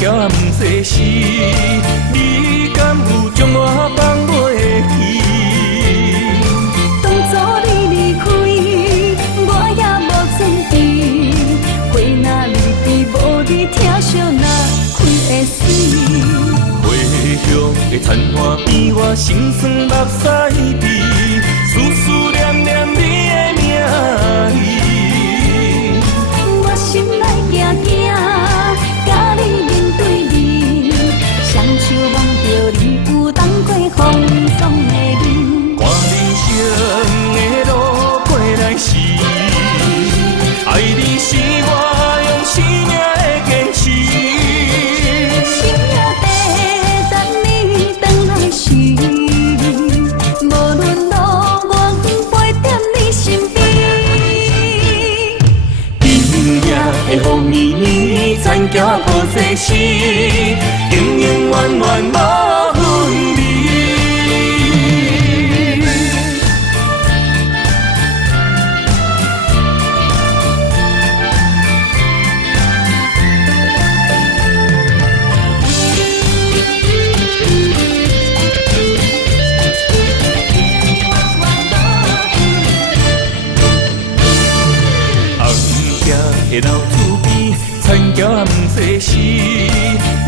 叫也不世事，你敢有将我放袂去？当初你离开，我也无准备，花若离枝，无你疼惜哪开会死？花香的残花边，我心酸目屎滴，思思念念你的名字。我心内惊惊，甲你面对面，双手望着你有当过风霜的面。看人生的路过来时，爱你是我用生命的坚持。心也地等你回来时，无论路，我陪在你身边。今夜的风绵绵，残叫破世事，永永远远无分离。的老厝边，残叫也不世事，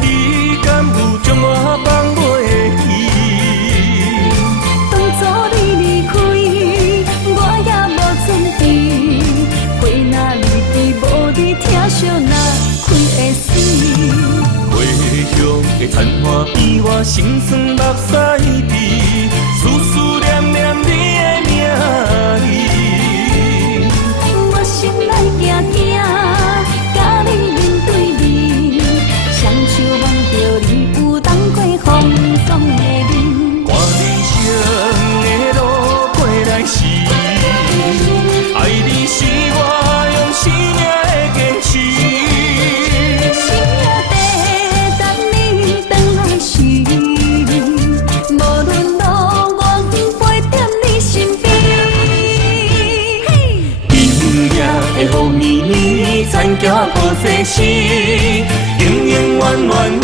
你敢有将我放袂去？当初你离开，我也无准备，花若离枝，无你疼惜哪开会死？花香的残花边，我心酸目屎滴，思思念念你的名字。我心内惊惊，甲你面对面，双手望着你有当过风霜的面。看人生的路过来时，爱你是我用生命的坚持。心也地等你回来时，无论路，我陪在你身边。今夜的风绵绵，残叫破世事，永永远远无